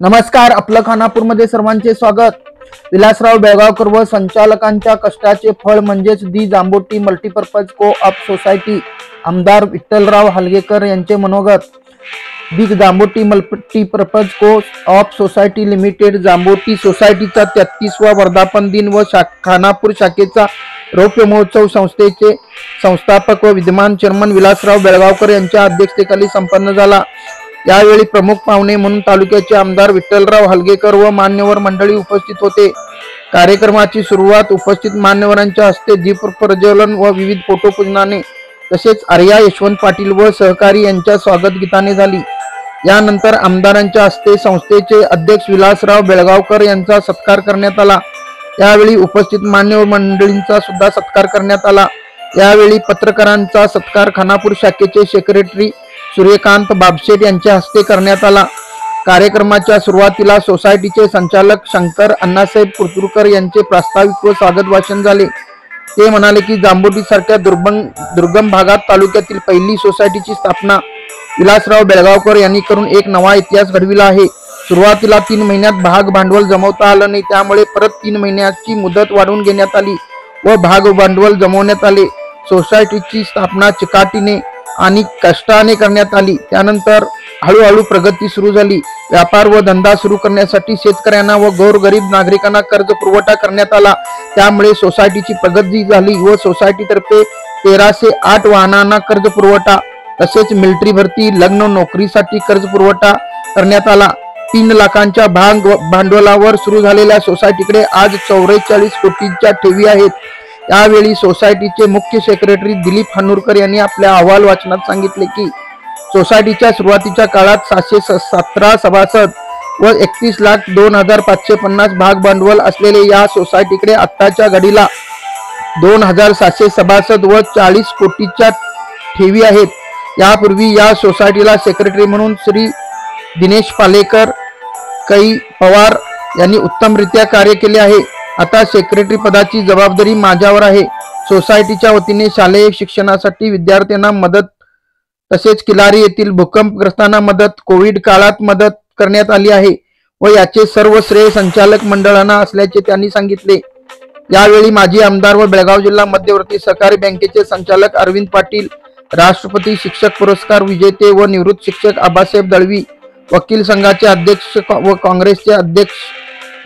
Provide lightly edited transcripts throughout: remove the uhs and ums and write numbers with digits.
नमस्कार, आपलं खानापूरमध्ये सर्वांचे स्वागत। विलासराव बेळगावकर व संचालकांच्या कष्टाचे फळ म्हणजेच दी जांबोटी मल्टीपर्पज को ऑप सोसायटी आमदार विठ्ठलराव हलगेकर यांचे मनोगत। दी जांबोटी मल्टीपर्पज को ऑप सोसायटी लिमिटेड जांबोटी सोसायटीचा 33वा वर्धापन दिन व खानापूर शाखेचा रौप्य महोत्सव संस्थेचे संस्थापक व विद्यमान चेअरमन विलासराव बेळगावकर यांच्या अध्यक्षतेखाली संपन्न झाला। यावेळी प्रमुख पाहुणे म्हणून तालुक्याचे आमदार विठ्ठलराव हलगेकर व मान्यवर मंडळी उपस्थित होते। कार्यक्रमाची सुरुवात उपस्थित मान्यवरांच्या हस्ते दीप प्रज्वलन व विविध फोटोपूजनाने तसेच आर्या यशवंत पाटील व सहकारी यांच्या स्वागत गीताने झाली। यानंतर आमदारांच्या हस्ते संस्थेचे अध्यक्ष विलासराव बेळगावकर यांचा सत्कार करण्यात आला। यावेळी उपस्थित मान्यवर मंडळींचा सुद्धा सत्कार करण्यात आला। यावेळी पत्रकारांचा सत्कार खानापूर शाखेचे सेक्रेटरी सूर्यकांत बाबशेट यांच्या हस्ते करण्यात आला। कार्यक्रमाच्या सुरुवातीला सोसायटीचे संचालक शंकर अण्णासाहेब कुरतुरकर यांचे प्रास्ताविक व स्वागत भाषण झाले। ते म्हणाले की जांबोटी सारख्या दुर्गम भागात तालुक्यातील पहिली सोसायटीची स्थापना विलासराव बेळगावकर यांनी करून एक नवा इतिहास घडविला आहे। सुरुवातीला 3 महिन्यात भाग भांडवल जमवता आलं नाही, त्यामुळे परत 3 महिन्याची मुदत वाढवून घेण्यात आली व भाग भांडवल जमवण्यात आले। सोसायटीची स्थापना चिकाटीने आणि कष्टाने करण्यात आली। त्यानंतर हळूहळू प्रगती सुरू झाली। व्यापार व धंदा सुरू करण्यासाठी शेतकऱ्यांना व गोरगरीब नागरिकांना कर्ज पुरवठा करण्यात आला। त्यामुळे सोसायटीची प्रगती झाली व सोसायटीतर्फे 1308 वाहनांना कर्ज पुरवठा तसेच मिलिटरी भरती, लग्न, नोकरीसाठी कर्ज पुरवठा करण्यात आला। 3 लाखांच्या भांडवलावर सुरू झालेल्या सोसायटीकडे आज 44 कोटींच्या ठेवी आहेत। यावेळी सोसायटीचे मुख्य सेक्रेटरी दिलीप हनुरकर यांनी आपल्या अहवाल वाचनात सांगितले की सोसायटीच्या सुरुवातीच्या काळात 717 सभासद व 31,02,550 भाग भांडवल असलेले या सोसायटीकडे आत्ताच्या घडीला 2,700 सभासद व 40 कोटीच्या ठेवी आहेत। यापूर्वी या सोसायटीला सेक्रेटरी म्हणून श्री दिनेश पालेकर, कै पवार यांनी उत्तमरित्या कार्य केले आहे। आता सेक्रेटरी पदाची जबाबदारी माझ्यावर आहे। सोसायटीच्या वतीने शालेय शिक्षणासाठी विद्यार्थ्यांना मदत तसेच किलारी येथील भूकंपग्रस्तांना मदत, कोविड काळात मदत करण्यात आली आहे व याचे सर्व श्रेय संचालक मंडळांना असल्याचे त्यांनी सांगितले। यावेळी माजी आमदार व बेळगाव जिल्हा मध्यवर्ती सहकारी बँकेचे संचालक अरविंद पाटील, राष्ट्रपती शिक्षक पुरस्कार विजेते व निवृत्त शिक्षक आबासाहेब दळवी, वकील संघाचे अध्यक्ष व काँग्रेसचे अध्यक्ष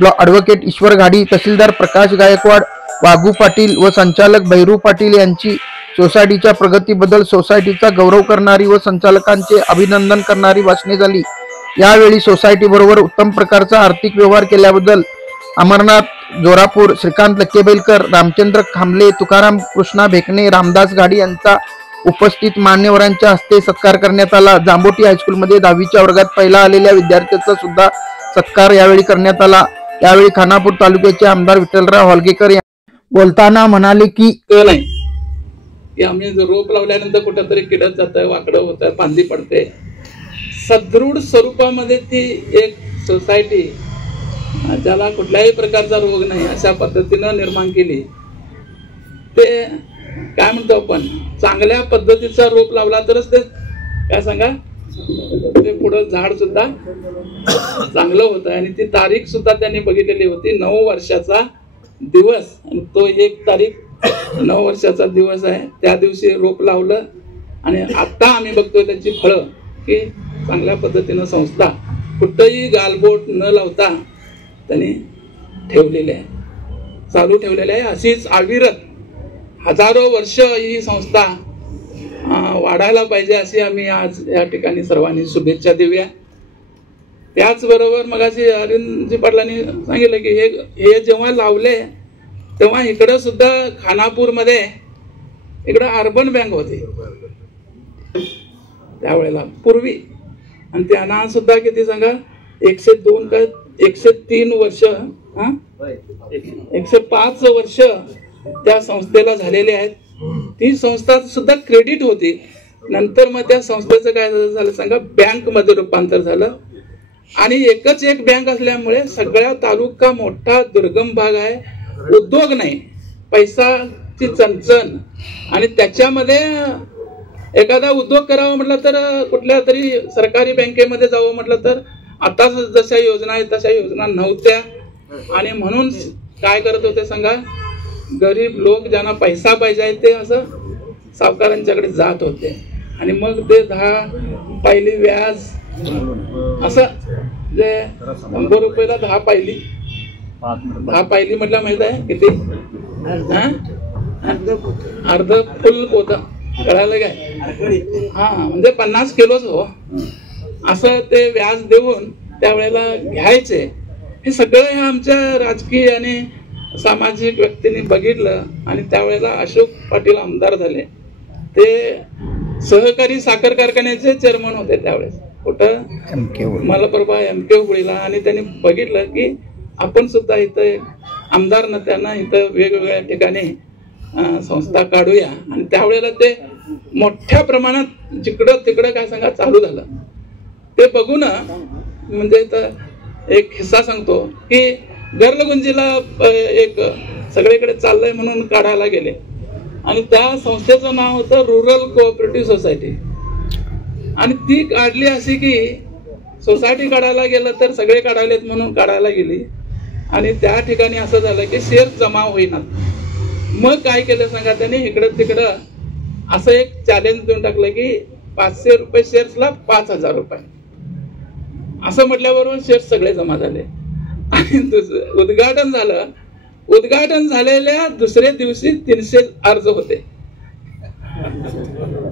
ॲडव्होकेट ईश्वर घाडी, तहसीलदार प्रकाश गायकवाड, वाघू पाटील व संचालक भैरू पाटील यांची सोसायटीच्या प्रगतीबद्दल सोसायटीचा गौरव करणारी व संचालकांचे अभिनंदन करणारी भाषणे झाली। यावेळी सोसायटी बरोबर उत्तम प्रकारचा आर्थिक व्यवहार केल्याबद्दल अमरनाथ जोरापूर, श्रीकांत लक्केबैलकर, रामचंद्र खांबले, तुकाराम कृष्णा भेकणे, रामदास घाडी यांचा उपस्थित मान्यवरांच्या हस्ते सत्कार करण्यात आला। जांबोटी हायस्कूलमध्ये 10वीच्या वर्गात पहिला आलेल्या विद्यार्थ्याचा सुद्धा सत्कार यावेळी करण्यात आला। यावेळी खानापूर तालुक्याचे आमदार विठ्ठलराव हलगेकर बोलताना म्हणाले की आम्ही रोप लावल्यानंतर कुठेतरी किडत जातं, वाकडं होतं, फांदी पडते। सदृढ स्वरूपामध्ये ती एक सोसायटी ज्याला कुठल्याही प्रकारचा रोग नाही अशा पद्धतीनं निर्माण केली। ते काय म्हणतो आपण, चांगल्या पद्धतीचा रोप लावला तरच ते काय सांगा ते पुढं झाड सुद्धा चांगलं होतं। आणि ती तारीख सुद्धा त्यांनी बघितलेली होती, 9 वर्षाचा दिवस, आणि तो 1 तारीख 9 वर्षाचा दिवस आहे। त्या दिवशी रोप लावलं आणि आता आम्ही बघतोय त्याची फळं की चांगल्या पद्धतीनं संस्था कुठंही गालबोट न लावता त्यांनी ठेवलेले आहे, चालू ठेवलेले आहे। अशीच अविरत हजारो वर्ष ही संस्था वाढायला पाहिजे अशी आम्ही आज या ठिकाणी सर्वांनी शुभेच्छा देऊया। त्याचबरोबर मगाशी अरविंदजी पाटलांनी सांगितलं की हे जेव्हा लावले तेव्हा इकडं सुद्धा खानापूरमध्ये इकडं अर्बन बँक होती त्यावेळेला पूर्वी, आणि त्यांना सुद्धा किती सांगा 102 का 103 वर्ष 105 वर्ष त्या संस्थेला झालेले आहेत। ती संस्था सुद्धा क्रेडिट होती। नंतर मग त्या संस्थेचं काय झालं सांगा, बँक मध्ये रूपांतर झालं आणि एकच एक बँक असल्यामुळे सगळ्या तालुका मोठा दुर्गम भाग आहे, उद्योग नाही, पैसाची चणचण आणि त्याच्यामध्ये एखादा उद्योग करावा म्हटलं तर कुठल्या तरी सरकारी बँकेमध्ये जावं म्हटलं तर आता जशा योजना आहेत तशा योजना नव्हत्या. आणि म्हणून काय करत होते सांगा, गरीब लोक ज्यांना पैसा पाहिजे ते असं सावकारांच्याकडे जात होते आणि मग ते 10 पायली व्याज असं जे 100 रुपयाला 10 पायली म्हटलं माहित आहे किती, अर्ध फुल पोतं, कळालं काय? हा म्हणजे 50 किलोच हो, असं ते व्याज देऊन त्यावेळेला घ्यायचे. हे सगळं हे आमच्या राजकीय आणि सामाजिक व्यक्तींनी बघितलं आणि त्यावेळेला अशोक पाटील आमदार झाले. ते सहकारी साखर कारखान्याचे चेअरमन होते त्यावेळेस, कुठं मलप्रभा MK हुबळीला. आणि त्यांनी बघितलं की आपण सुद्धा इथं आमदार नत्यांना इथं वेगवेगळ्या ठिकाणी संस्था काढूया. आणि त्यावेळेला ते मोठ्या प्रमाणात जिकडं तिकडं काय सांगा चालू झालं. ते बघून म्हणजे इथं एक किस्सा सांगतो की गर्लगुंजीला एक सगळीकडे चाललंय म्हणून काढायला गेले आणि त्या संस्थेचं नाव होतं रुरल कोऑपरेटिव्ह सोसायटी. आणि ती काढली अशी की सोसायटी काढायला गेलं तर सगळे काढायलेत म्हणून काढायला गेली आणि त्या ठिकाणी असं झालं की शेअर जमा होईना. मग काय केलं सांगा, त्यांनी इकडं तिकडं असं एक चॅलेंज देऊन टाकलं की 500 रुपये शेअर्सला 5000 रुपये असं म्हटल्याबरोबर शेअर्स सगळे जमा झाले. आणि उद्घाटन झालं. उद्घाटन झालेल्या दुसऱ्या दिवशी 300 अर्ज होते,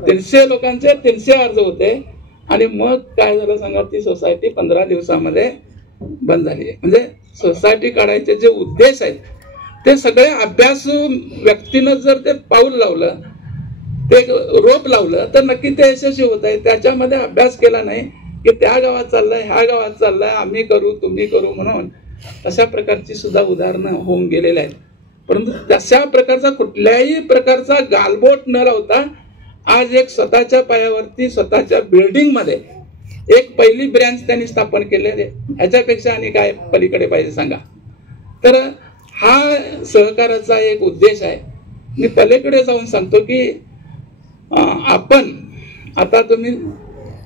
300 लोकांचे 300 अर्ज होते. आणि मग काय झालं सांगा, ती सोसायटी 15 दिवसामध्ये बंद झाली. म्हणजे सोसायटी काढायचे जे उद्देश आहेत ते सगळे अभ्यासू व्यक्तीनं जर ते पाऊल लावलं, ते रोप लावलं तर नक्की ते यशस्वी होत आहे. त्याच्यामध्ये अभ्यास केला नाही की त्या गावात चाललंय, ह्या गावात चाललंय, आम्ही करू तुम्ही करू म्हणून तशा प्रकारची सुद्धा उदाहरणं होऊन गेलेली आहेत. परंतु तशा प्रकारचा कुठल्याही प्रकारचा गालबोट न लावता आज एक स्वतःच्या पायावरती स्वतःच्या बिल्डिंग मध्ये एक पहिली ब्रँच त्यांनी स्थापन केलेली. ह्याच्यापेक्षा आणि काय पलीकडे पाहिजे सांगा. तर हा सहकाराचा एक उद्देश आहे. मी पलीकडे जाऊन सांगतो की आपण आता तुम्ही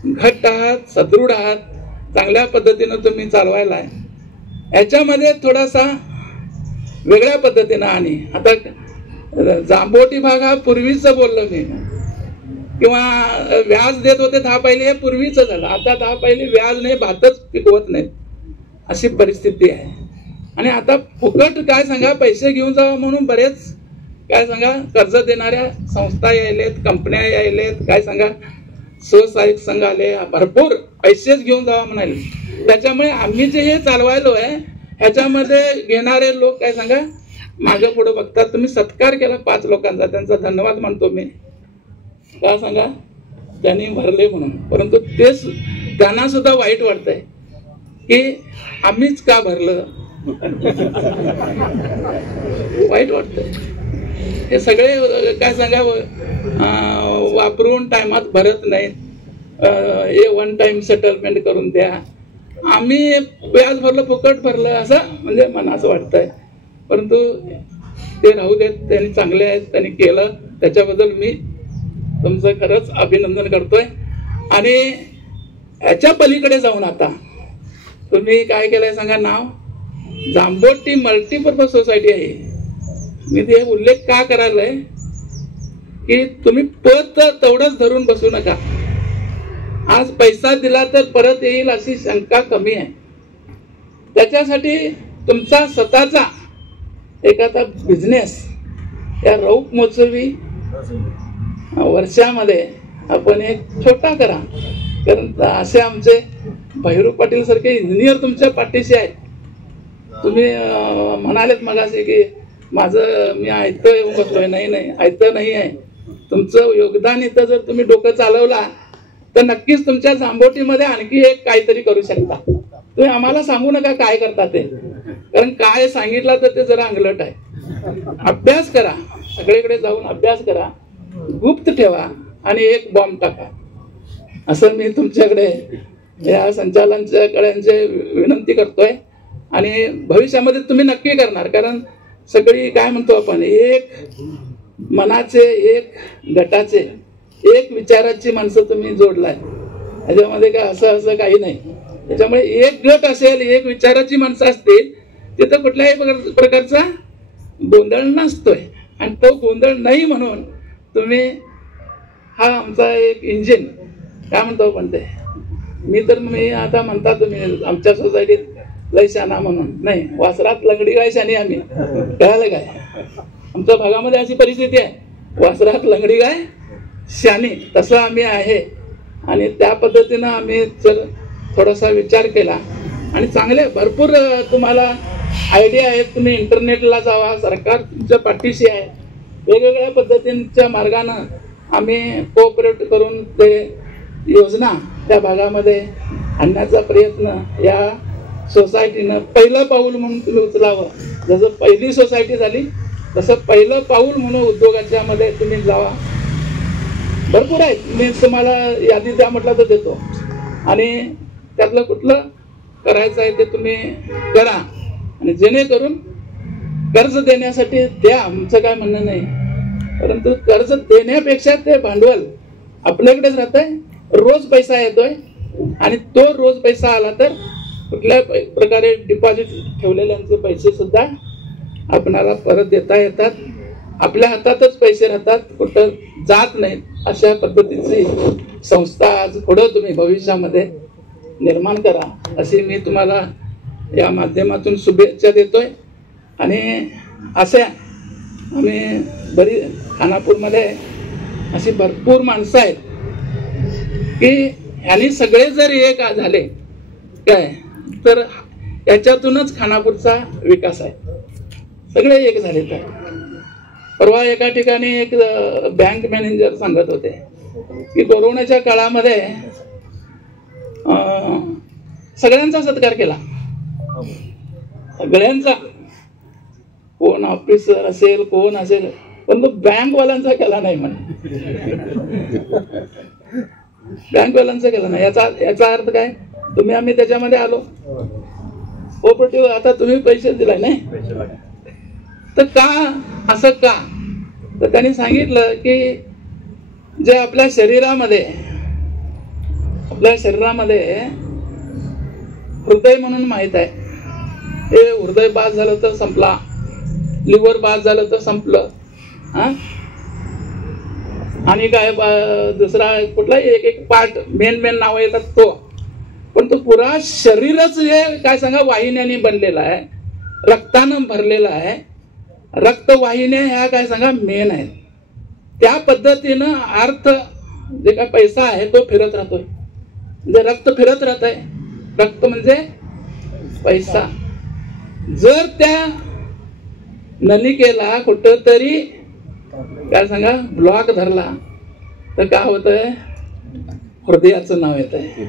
घट्ट आहात, सदृढ आहात, चांगल्या पद्धतीनं तुम्ही चालवायला आहे. याच्यामध्ये थोडासा वेगळ्या पद्धतीनं आणि आता जांभोटी भाग हा पूर्वीच बोललो मी, किंवा व्याज देत होते 10 पायली हे पूर्वीच झालं. आता 10 पायली व्याज नाही, भातच पिकवत नाहीत अशी परिस्थिती आहे. आणि आता फुकट काय सांगा पैसे घेऊन जावं म्हणून बरेच काय सांगा कर्ज देणाऱ्या संस्था यायलेत, कंपन्या यायलेत, काय सांगा स्वसहाय्यक संघ आले, भरपूर पैसेच घेऊन जावा म्हणाले. त्याच्यामुळे आम्ही जे हे चालवायलो आहे ह्याच्यामध्ये घेणारे लोक काय सांगा माझ्या पुढे बघतात. तुम्ही सत्कार केला 5 लोकांचा, त्यांचा धन्यवाद मानतो मी. का सांगा त्यांनी भरले म्हणून. परंतु तेच त्यांना सुद्धा वाईट वाटतंय की आम्हीच का भरलं, वाईट वाटतंय. हे सगळे काय सांगा वापरून टायमात भरत नाहीत, हे 1 टाइम सेटलमेंट करून द्या, आम्ही व्याज भरलं फुकट भरलं असं म्हणजे मला असं वाटतंय. परंतु ते राहू देत, त्यांनी चांगले आहेत, त्यांनी केलं, त्याच्याबद्दल मी तुमचं खरंच अभिनंदन करतोय. आणि ह्याच्या पलीकडे जाऊन आता तुम्ही काय केलंय सांगा, नाव जांभोटी मल्टीपर्पज सोसायटी आहे. मी ते उल्लेख का करायलाय की तुम्ही पद तेवढंच धरून बसू नका. आज पैसा दिला तर परत येईल अशी शंका कमी आहे. त्याच्यासाठी तुमचा स्वतःचा एखादा बिझनेस या रौप मोचवी वर्षामध्ये आपण एक छोटा करा. कारण असे आमचे भैरू पाटील सारखे इंजिनियर तुमच्या पाठीशी आहेत. तुम्ही म्हणालेत मगाशी की माझं मी आयतं येऊन बसलोय. नाही आयतं नाही आहे. तुमचं योगदान इथं जर तुम्ही डोकं चालवला तर नक्कीच तुमच्या जांभोटीमध्ये आणखी एक काहीतरी करू शकता. तुम्ही आम्हाला सांगू नका काय करता ते, कारण काय सांगितलं तर ते जरा अंगलट आहे. अभ्यास करा, सगळीकडे जाऊन अभ्यास करा, गुप्त ठेवा आणि एक बॉम्ब टाका. असं मी तुमच्याकडे या संचालकांकडे विनंती करतोय. आणि भविष्यामध्ये तुम्ही नक्की करणार, कारण सगळी काय म्हणतो आपण एक मनाचे, एक गटाचे, एक विचाराची माणसं तुम्ही जोडलाय. त्याच्यामध्ये काय असं असं काही नाही. त्याच्यामुळे एक गट असेल, एक विचाराची माणसं असतील, तिथं कुठल्याही प्रकारचा गोंधळ नसतोय. आणि तो गोंधळ नाही म्हणून तुम्ही हा आमचा एक इंजिन काय म्हणतो पण ते मी आता म्हणता तुम्ही आमच्या सोसायटीत लय शाना म्हणून नाही, वासरात लंगडी गाय शानी आम्ही. कळालं काय? आमच्या भागामध्ये अशी परिस्थिती आहे, वासरात लंगडी गाय शानी, तसं आम्ही आहे. आणि त्या पद्धतीनं आम्ही थोडासा विचार केला आणि चांगले भरपूर तुम्हाला आयडिया आहेत. तुम्ही इंटरनेटला जावा, सरकार तुमच्या पाठीशी आहे. वेगवेगळ्या पद्धतींच्या मार्गानं आम्ही कोऑपरेट करून ते योजना त्या भागामध्ये आणण्याचा प्रयत्न या सोसायटीनं पहिलं पाऊल म्हणून तुम्ही उचलावं. जसं पहिली सोसायटी झाली तसं पहिलं पाऊल म्हणून उद्योगाच्या मध्ये तुम्ही जावा. भरपूर आहेत, मी तुम्हाला यादी द्या म्हटलं तर देतो. आणि त्यातलं कुठलं करायचं आहे ते तुम्ही करा. आणि जेणेकरून कर्ज देण्यासाठी द्या, आमचं काय म्हणणं नाही, परंतु कर्ज देण्यापेक्षा ते भांडवल आपल्याकडेच राहतंय, रोज पैसा येतोय. आणि तो रोज पैसा आला तर कुठल्या प्रकारे डिपॉझिट ठेवलेल्यांचे पैसे सुद्धा आपणाला परत देता येतात. आपल्या हातातच पैसे राहतात, कुठं जात नाहीत. अशा पद्धतीची संस्था आज पुढं तुम्ही भविष्यामध्ये निर्माण करा, अशी मी तुम्हाला या माध्यमातून शुभेच्छा देतोय. आणि असे आम्ही बरी खानापूरमध्ये अशी भरपूर माणसं आहेत की ह्यांनी सगळे जर एक झाले काय तर याच्यातूनच खानापूरचा विकास आहे. सगळे एक झाले तर. परवा एका ठिकाणी एक बँक मॅनेजर सांगत होते की कोरोनाच्या काळामध्ये सगळ्यांचा सत्कार केला, सगळ्यांचा, कोण ऑफिसर असेल कोण असेल, पण तो बँकवाल्यांचा केला नाही म्हणे. बँकवाल्यांचा केला नाही याचा अर्थ काय? आम्ही त्याच्यामध्ये आलो कोऑपरेटिव्ह, आता तुम्ही पैसे दिलाय नाही तर का असं का? तर त्यांनी सांगितलं की जे आपल्या शरीरामध्ये हृदय म्हणून माहित आहे, हे हृदय बाद झालं तर संपला, लिव्हर बाद झालं तर संपलं, आणि काय दुसरा कुठलाही एक पार्ट मेन नाव येतात तो. पण तो पुरा शरीरच हे काय सांगा वाहिन्यांनी बनलेला आहे, रक्तानं भरलेला आहे. रक्तवाहिन्या ह्या काय सांगा मेन आहेत. त्या पद्धतीनं अर्थ जे काय पैसा आहे तो फिरत राहतोय, म्हणजे रक्त फिरत राहत आहे. रक्त म्हणजे पैसा. जर त्या नलिकेला कुठंतरी काय सांगा ब्लॉक धरला तर काय होतंय? हृदयाचं नाव येत आहे.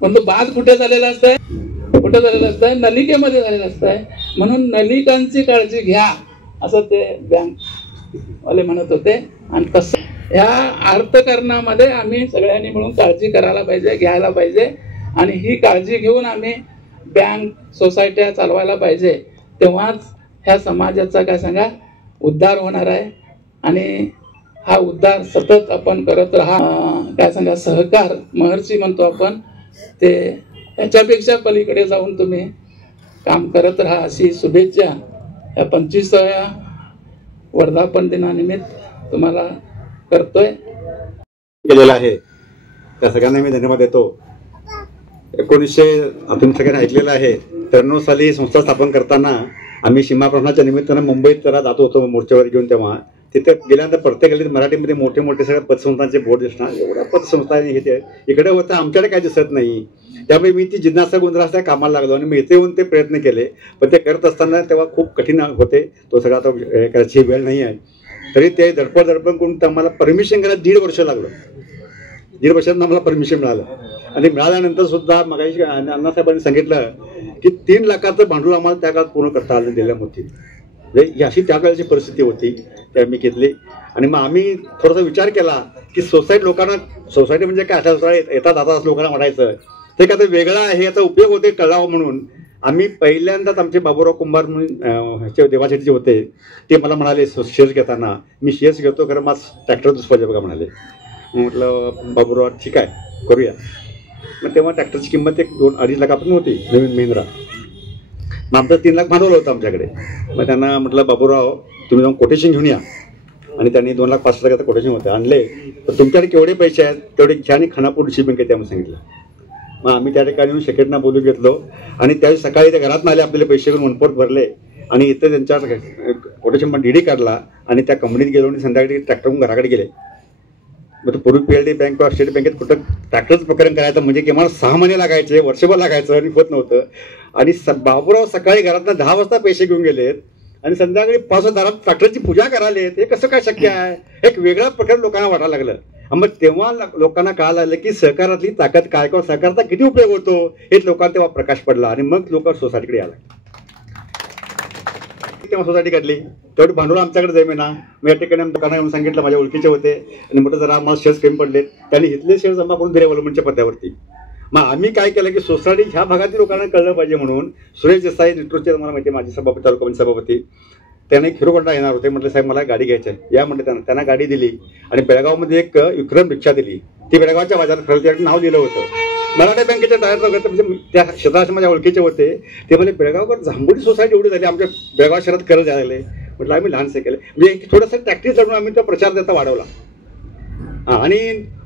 पण तो बाद कुठे झालेला असतंय? कुठे झालेला असतंय? नलिकेमध्ये झालेला असतंय. म्हणून नलिकांची काळजी घ्या असं ते बँक वाले म्हणत होते. आणि तसं ह्या अर्थकारणामध्ये आम्ही सगळ्यांनी मिळून काळजी करायला पाहिजे, घ्यायला पाहिजे. आणि ही काळजी घेऊन आम्ही बँक सोसायट्या चालवायला पाहिजे. तेव्हाच ह्या समाजाचा काय सांगा उद्धार होणार आहे. आणि हा उद्धार सतत आपण करत राहा. काय सांगा सहकार महर्षी म्हणतो आपण, ते याच्यापेक्षा पलीकडे जाऊन तुम्ही काम करत राहा अशी शुभेच्छा या 25व्या वर्धापन दिनानिमित्त तुम्हाला करतोय. केलेला आहे त्या सगळ्यांना मी धन्यवाद देतो. 1900 तुम्ही सगळ्यांनी ऐकलेलं आहे, 93 साली संस्था स्थापन करताना आम्ही सीमाप्रश्नाच्या निमित्तानं मुंबईत जरा जात होतो मोर्चावर घेऊन. तेव्हा तिथे गेल्यानंतर प्रत्येक गल्लीत मराठीमध्ये मोठे मोठे सगळ्या पतसंस्थांचे बोर्ड दिसणार. एवढ्या पतसंस्था हे इकडे होतं, आमच्याकडे काही दिसत नाही. त्यामुळे मी ती जिज्ञासा गोंधळाचा कामाला लागलो आणि मी इथे येऊन ते प्रयत्न केले. पण ते करत असताना तेव्हा खूप कठीण होते. तो सगळा तो करायची वेळ नाही आहे. तरी ते धडपड करून आम्हाला परमिशन करायला 1.5 वर्ष लागलं. 1.5 वर्षात आम्हाला परमिशन मिळालं. आणि मिळाल्यानंतर सुद्धा मगाशी अण्णासाहेबांनी सांगितलं की 3 लाखाचं भांडवल आम्हाला त्या काळात पूर्ण करता आलं दिल्या होती. ही अशी त्या काळाची परिस्थिती होती, ते आम्ही घेतली. आणि मग आम्ही थोडासा विचार केला की सोसायटी म्हणजे काय, अशा येतात जातात लोकांना म्हणायचं ते काय वेगळा आहे, याचा उपयोग होते कळावं म्हणून आम्ही पहिल्यांदाच आमचे बाबूराव कुंभार म्हणून देवाशेठचे होते, ते मला म्हणाले शेअर्स घेताना, मी शेअर्स घेतो खरं माझं ट्रॅक्टर दुसऱ्या बघा म्हणाले. म्हटलं बाबूराव ठीक आहे करूया. मग तेव्हा ट्रॅक्टरची किंमत 2-2.5 लाखापर्यंत होती, नवीन महिंद्रा. मग आमचं 3 लाख भांडवल होतं आमच्याकडे. मग त्यांना म्हटलं बाबूराव तुम्ही जाऊन कोटेशन घेऊन या, आणि त्यांनी 2,05,00,000 कोटेशन होते आणले. तर तुमच्याकडे केवढे पैसे आहेत तेवढे घ्या आणि खानापूर डिस्ट्रिक्ट बँकेत त्यामुळे सांगितलं. मग आम्ही त्या ठिकाणी येऊन सेक्रेटरीना बोलून घेतलो आणि त्यावेळी सकाळी ते घरात आले, आपल्याला पैसे घेऊन वनपोर्ट भरले आणि इथं त्यांच्या कोटेशन पण डीडी काढला आणि त्या कंपनीत गेलो आणि संध्याकाळी ट्रॅक्टरहून घराकडे गेले. मग पूर्वी PLD बँक किंवा स्टेट बँकेत कुठं ट्रॅक्टरचं प्रकरण करायचं म्हणजे किमान 6 महिने लागायचे, वर्षभर लागायचं आणि होत नव्हतं. आणि बाबूराव सकाळी घरातनं 10 वाजता पैसे घेऊन गेलेत आणि संध्याकाळी 5 वाजता दारात ट्रॅक्टरची पूजा करायला. हे कसं काय शक्य आहे? एक वेगळा प्रकार लोकांना वाटायला लागलं. मग तेव्हा लोकांना कळायला लागलं की सहकारातली ताकद काय किंवा सहकाराचा किती उपयोग होतो हे लोकांना तेव्हा प्रकाश पडला. आणि मग लोक सोसायटीकडे आला. तेव्हा सोसायटी काढली, तेवढी भांडवल आमच्याकडे जमेना. मी या ठिकाणी दुकानात येऊन सांगितलं, माझ्या ओळखीचे होते आणि म्हटलं जरा आम्हाला शेअर्स कमी पडले. त्यांनी इथले शेअर जमा करून दिले डेव्हलपमेंटच्या पत्त्यावरती. मग आम्ही काय केलं की सोसायटी ह्या भागातील लोकांना कळलं पाहिजे म्हणून सुरेश देसाई नेतृत्वाचे तुम्हाला माहिती माझे सभापती, तालुका पंचायत सभापती, त्याने खिरोगोंडा येणार होते. म्हटलं साहेब मला गाडी घ्यायची आहे या म्हटलं. त्यांना गाडी दिली आणि बेळगावमध्ये एक विक्रम रिक्षा दिली. ती बेळगावच्या बाजारात खरेदी नाव दिलं होतं. मराठा बँकेच्या टायर वगैरे म्हणजे त्या क्षेत्राचे माझ्या ओळखीचे होते. ते म्हणजे बेळगावकर जांभोडी सोसायटी एवढी झाली आमच्या बेळगाव शहरात करत झाले. म्हटलं आम्ही लहानसे केले म्हणजे थोडंसं टॅक्टिस चढून आम्ही तो प्रचार त्याचा वाढवला. आणि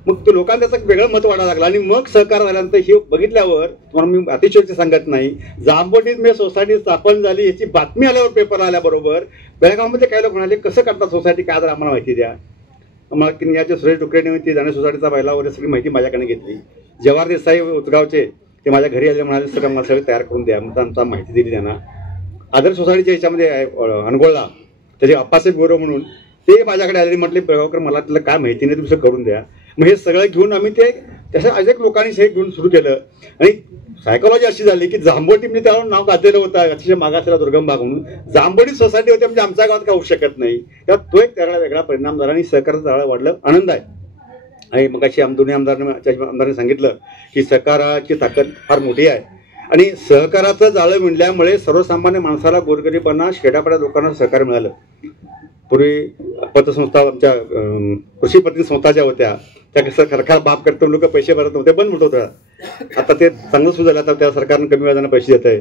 मग तो लोकांना त्याचं वेगळं मत वाढायला लागला. आणि मग सहकार झाल्यानंतर हे बघितल्यावर तुम्हाला मी अतिशयोक्ती सांगत नाही, जांभोटीत मी सोसायटी स्थापन झाली याची बातमी आल्यावर पेपर आल्याबरोबर बेळगावमध्ये काही लोक म्हणाले कसं करतात सोसायटी, काय तर आम्हाला माहिती द्या. मग किनियाचे सुरेश डुकरेने ती जाणे सोसायटीचा पहिला वगैरे सगळी माहिती माझ्याकडे घेतली. जवाहर देसाई उतगावचे ते माझ्या घरी आले, म्हणाले सगळं मला सगळं तयार करून द्या. मग आमचा माहिती दिली त्यांना. आदर्श सोसायटीच्या ह्याच्यामध्ये अनगोळला त्याचे अप्पासाहेब गौरव म्हणून ते माझ्याकडे आले. म्हटले बेळगावकर मला त्याला काय माहिती नाही, तुम्ही करून द्या. मग हे सगळं घेऊन आम्ही ते तसं अनेक लोकांनी हे घेऊन सुरू केलं. आणि सायकोलॉजी अशी झाली की जांभोटी म्हणजे त्यावर नाव गाजलेलं होतं अतिशय मागासलेला दुर्गम भाग म्हणून. जांभोटी सोसायटी होती म्हणजे आमच्या गावात का होऊ शकत नाही. तेव्हा तो एक त्याला वेगळा परिणाम झाला आणि सहकाराचं जाळं वाढलं. आनंद आहे. आणि मग अशी दोन्ही आमदारांनी सांगितलं की सहकाराची ताकद फार मोठी आहे. आणि सहकाराचं जाळं विणल्यामुळे सर्वसामान्य माणसाला गोरगरीबांना खेड्यापाड्या लोकांना सहकार्य मिळालं. पूर्वी पतसंस्था आमच्या कृषी पत्नी संस्था ज्या होत्या त्या कसं खरखार बाप करतो लोक पैसे भरत नव्हते, बंद होत होत्या. आता ते चांगलं सुरू झालं, आता त्या सरकारनं कमी व्याजानं पैसे देत आहे.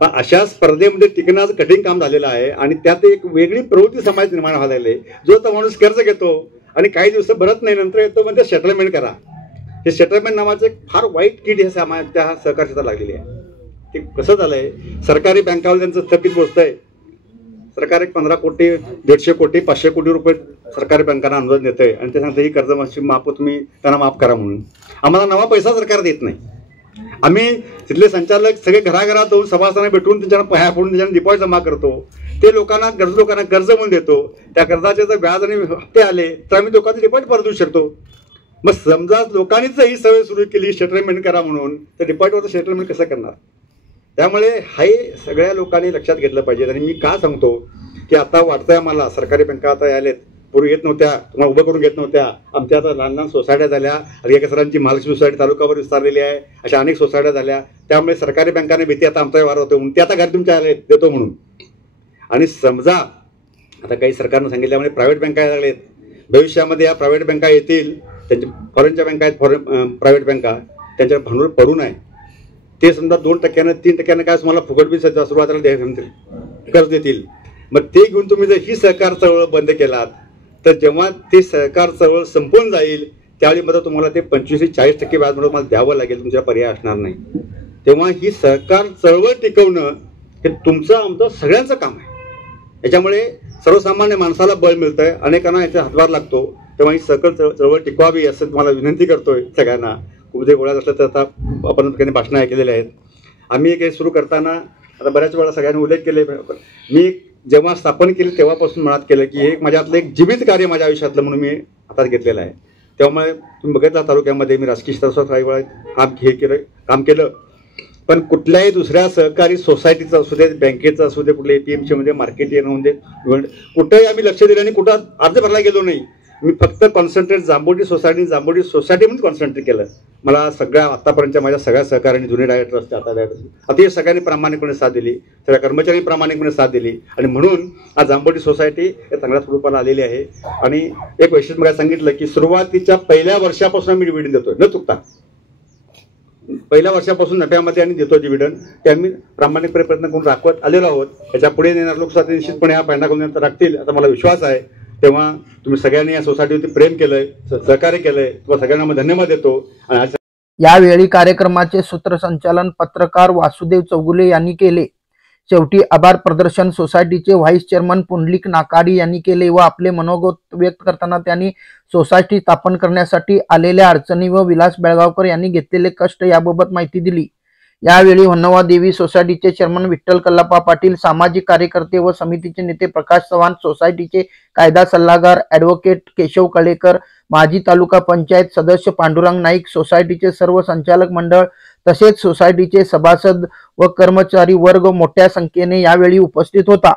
पण अशा स्पर्धेमध्ये टिकणं आज कठीण काम झालेलं आहे. आणि त्यात एक वेगळी प्रवृत्ती समाज निर्माण व्हायला लागली. जो तो माणूस कर्ज घेतो आणि काही दिवस भरत नाही, नंतर येतो म्हणजे सेटलमेंट करा. हे सेटलमेंट नावाचं एक फार वाईट कीड ह्या समाजाच्या सहकार क्षेत्रात लागलेली आहे. ते कसं झालंय, सरकारी बँकावर त्यांचं थकीत पोचतंय. सरकार एक 15 कोटी 150 कोटी 500 कोटी रुपये सरकारी बँकांना अनुदान देत आहे आणि ते सांगतं ही कर्ज माफ तुम्ही त्यांना माफ करा म्हणून. आम्हाला नवा पैसा सरकार देत नाही. आम्ही तिथले संचालक सगळे घराघरात जाऊन सभासदांना भेटून त्यांच्या पाया पडून त्यांच्या डिपॉझिट जमा करतो. ते लोकांना गरजू लोकांना कर्ज म्हणून देतो. त्या कर्जाचे जर व्याज आणि हप्ते आले तर आम्ही लोकांचे डिपॉझिट परत देऊ शकतो. मग समजा लोकांनीच ही सवय सुरू केली सेटलमेंट करा म्हणून, तर डिपॉझिटवरचं सेटलमेंट कसं करणार. त्यामुळे हे सगळ्या लोकांनी लक्षात घेतलं पाहिजे. आणि मी का सांगतो की आता वाटतंय आम्हाला सरकारी बँका आता यायलेत, पूर्वी येत नव्हत्या, तुम्हाला उभं करून घेत नव्हत्या. आमच्या आता लहान लहान सोसायट्या झाल्या. हरियाकेसरांची महालक्ष्मी सोसायटी तालुकावर विस्तारलेली आहे. अशा अनेक सोसायट्या झाल्या. त्यामुळे सरकारी बँकाने भीती आता आमचा व्यवहार होतो म्हणून ते आता घरी तुमच्या आले देतो म्हणून. आणि समजा आता काही सरकारनं सांगितल्यामुळे प्रायव्हेट बँका यायला लागलेत. भविष्यामध्ये या प्रायव्हेट बँका येतील, त्यांच्या फॉरेनच्या बँका आहेत, प्रायव्हेट बँका त्यांच्यावर भांडवल पडून आहे. ते समजा 2% 3% काय तुम्हाला फुकट बी सुरुवातीला द्यायला कर्ज देतील. मग ते घेऊन तुम्ही जर ही सहकार चळवळ बंद केलात तर जेव्हा ते सहकार चळवळ संपून जाईल त्यावेळी मात्र तुम्हाला ते 25-40% व्याज म्हणून तुम्हाला द्यावं लागेल, तुमच्या पर्याय असणार नाही. तेव्हा ही सहकार चळवळ टिकवणं हे तुमचं आमचं सगळ्यांचं काम आहे. याच्यामुळे सर्वसामान्य माणसाला बळ मिळतंय, अनेकांना याचा हातभार लागतो. तेव्हा ही सहकार चळवळ टिकवावी असं तुम्हाला विनंती करतोय सगळ्यांना. खूप जे गोळ्यात असलं तर आता आपण काही भाषणं ऐकलेले आहेत. आम्ही काही सुरू करताना आता बऱ्याच वेळा सगळ्यांनी उल्लेख केले. मी जेव्हा स्थापन केली तेव्हापासून मनात केलं की एक माझ्यातलं एक जीवित कार्य माझ्या आयुष्यातलं म्हणून मी हातात घेतलेलं आहे. त्यामुळे तुम्ही बघितला तालुक्यामध्ये मी राजकीय क्षेत्रात काही वेळा काम केलं. पण कुठल्याही दुसऱ्या सहकारी सोसायटीचं असू दे, बँकेचं असू दे, कुठल्या APMC मध्ये मार्केट येणं म्हणजे कुठंही आम्ही लक्ष दिलं आणि कुठं अर्ज भरला गेलो नाही. मी फक्त कॉन्सन्ट्रेट जांभोटी सोसायटीमध्ये कॉन्सन्ट्रेट केलं. मला सगळ्या आतापर्यंतच्या माझ्या सगळ्या सहकाऱ्यांनी, जुने डायरेक्टर असते, आता डायरेक्टर, आता हे सगळ्यांनी प्रामाणिकपणे साथ दिली, सगळ्या कर्मचाऱ्यांनी प्रामाणिकपणे साथ दिली आणि म्हणून आज जांभोटी सोसायटी या चांगल्या स्वरूपाला आलेली आहे. आणि एक वैशिष्ट्य मला सांगितलं की सुरुवातीच्या पहिल्या वर्षापासून मी डिव्हिडंड देतोय न चुकता. पहिल्या वर्षापासून नफ्यामध्ये आणि देतो डिव्हिडंड, ते आम्ही प्रामाणिकपणे प्रयत्न करून राखवत आलेलो आहोत. याच्या पुढे येणार लोकसभा निश्चितपणे हा पायंडा करून राखतील असा मला विश्वास आहे. तेव्हा तुम्ही सगळ्यांनी या सोसायटीवरती प्रेम केलंय, सहकार्य केलंय, तुम्हाला सगळ्यांना मी धन्यवाद देतो. आणि यावेळी कार्यक्रमाचे सूत्रसंचालन पत्रकार वासुदेव चौगुले यांनी केले. शेवटी आभार प्रदर्शन सोसायटीचे व्हाईस चेअरमन पुंडलिक नाकाडी यांनी केले व आपले मनोगत व्यक्त करताना त्यांनी सोसायटी स्थापन करण्यासाठी आलेल्या अडचणी व विलास बेळगावकर यांनी घेतलेले कष्ट याबाबत माहिती दिली. यावेळी होन्नवा देवी सोसायटीचे चेअरमन विठ्ठल कल्लाप्पा पाटील, सामाजिक कार्यकर्ते व समितीचे नेते प्रकाश चव्हाण, सोसायटीचे कायदा सल्लागार ॲडव्होकेट केशव कळेकर, माजी तालुका पंचायत सदस्य पांडुरंग नाईक, सोसायटीचे सर्व संचालक मंडळ तसेच सोसायटीचे सभासद व कर्मचारी वर्ग मोठ्या संख्येने यावेळी उपस्थित होता.